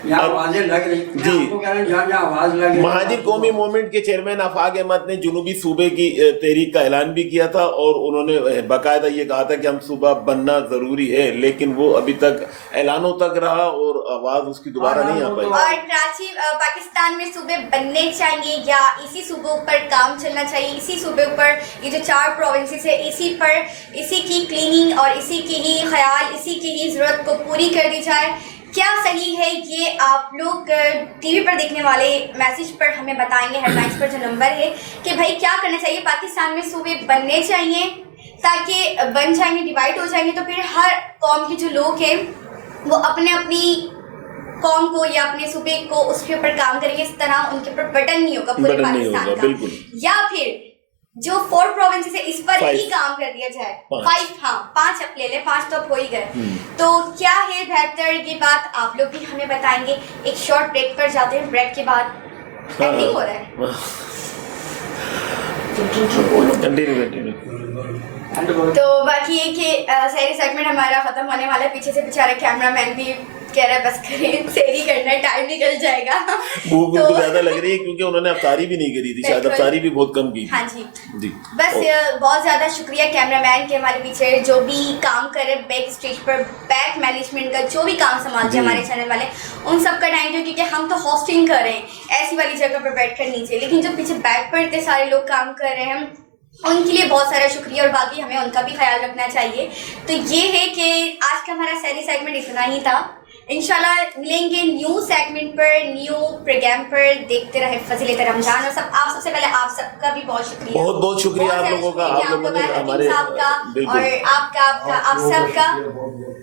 یہاں آوازیں لگ رہی. جی, مہاجر قومی موومنٹ کے چیئرمین آفاق احمد نے جنوبی صوبے کی تحریک کا اعلان بھی کیا تھا, اور انہوں نے باقاعدہ یہ کہا تھا کہ ہم صوبہ بننا ضروری ہے, لیکن وہ ابھی تک اعلانوں تک رہا اور آواز اس کی دوبارہ نہیں آ پائی. اور کراچی پاکستان میں صوبے بننے چاہیے یا اسی صوبوں پر کام چلنا چاہیے, اسی صوبے پر یہ جو 4 پروونسز ہے اسی پر, اسی کی کلیننگ اور اسی کی ہی خیال, اسی کی ہی ضرورت کو پوری کر دی جائے. کیا صحیح ہے یہ آپ لوگ ٹی وی پر دیکھنے والے میسیج پر ہمیں بتائیں گے, ہیڈ لائنس پر جو نمبر ہے, کہ بھائی کیا کرنا چاہیے, پاکستان میں صوبے بننے چاہیے تاکہ بن جائیں گے, ڈیوائڈ ہو جائیں گے, تو پھر ہر قوم کے جو لوگ ہیں وہ اپنی قوم کو یا اپنے صوبے کو اس کے اوپر کام کریں گے, اس طرح ان کے اوپر بٹن نہیں ہوگا پورے پاکستان کا. یا پھر جو 4 پروونسز ہے اس پر ہی کام کر دیا جائے, 5, ہاں 5 اب لے لیں, 5 تو اب ہو ہی گئے. تو کیا ہے بہتر, یہ بات آپ لوگ بھی ہمیں بتائیں گے. ایک شارٹ بریک پر جاتے ہیں, بریک کے بعد اینڈنگ ہو رہا ہے. تو باقی یہ کہ سحری سیگمنٹ ہمارا ختم ہونے والا ہے, پیچھے سے بیچارہ کیمرہ مین بھی کہہ رہا ہے بس کریں, سحری کرنا ہے, ٹائم نکل جائے گا. بھوک تو زیادہ لگ رہی ہے کیونکہ انہوں نے افطاری بھی نہیں کری تھی, شاید افطاری بھی بہت کم کی. ہاں جی, بس بہت زیادہ شکریہ کیمرہ مین کے, ہمارے پیچھے جو بھی کام کر رہے بیک اسٹیج پر, بیک مینجمنٹ کا جو بھی کام سنبھالتے ہیں ہمارے چینل والے, ان سب کا تھینک یو, کیونکہ ہم تو ہوسٹنگ کر رہے ہیں, ایسی والی جگہ پر بیٹھ کر نیچے, لیکن جو پیچھے بیک پر اتنے سارے لوگ کام کر رہے ہیں ان کے لیے بہت سارا شکریہ, اور باقی ہمیں ان کا بھی خیال رکھنا چاہیے. تو یہ ہے کہ آج کا ہمارا سحری سیگمنٹ اتنا ہی تھا. انشاءاللہ ملیں گے نیو سیگمنٹ پر, نیو پروگرام پر. دیکھتے رہے فضیلت رمضان. اور سب سے پہلے آپ سب کا بھی بہت شکریہ, بہت شکریہ آپ لوگوں کا, آپ لوگوں نے ہمارے صاحب کا اور آپ سب کا.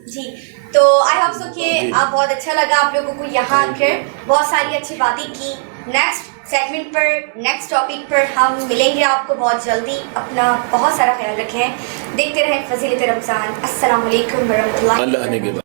جی, تو آئی ہوپ سو کہ آپ بہت اچھا لگا آپ لوگوں کو یہاں آ کر, بہت ساری اچھی باتیں کی. نیکسٹ سیگمنٹ پر, نیکسٹ ٹاپک پر ہم ملیں گے آپ کو بہت جلدی. اپنا بہت سارا خیال رکھیں, دیکھتے رہیں فضیلت رمضان. السلام علیکم ورحمۃ اللہ.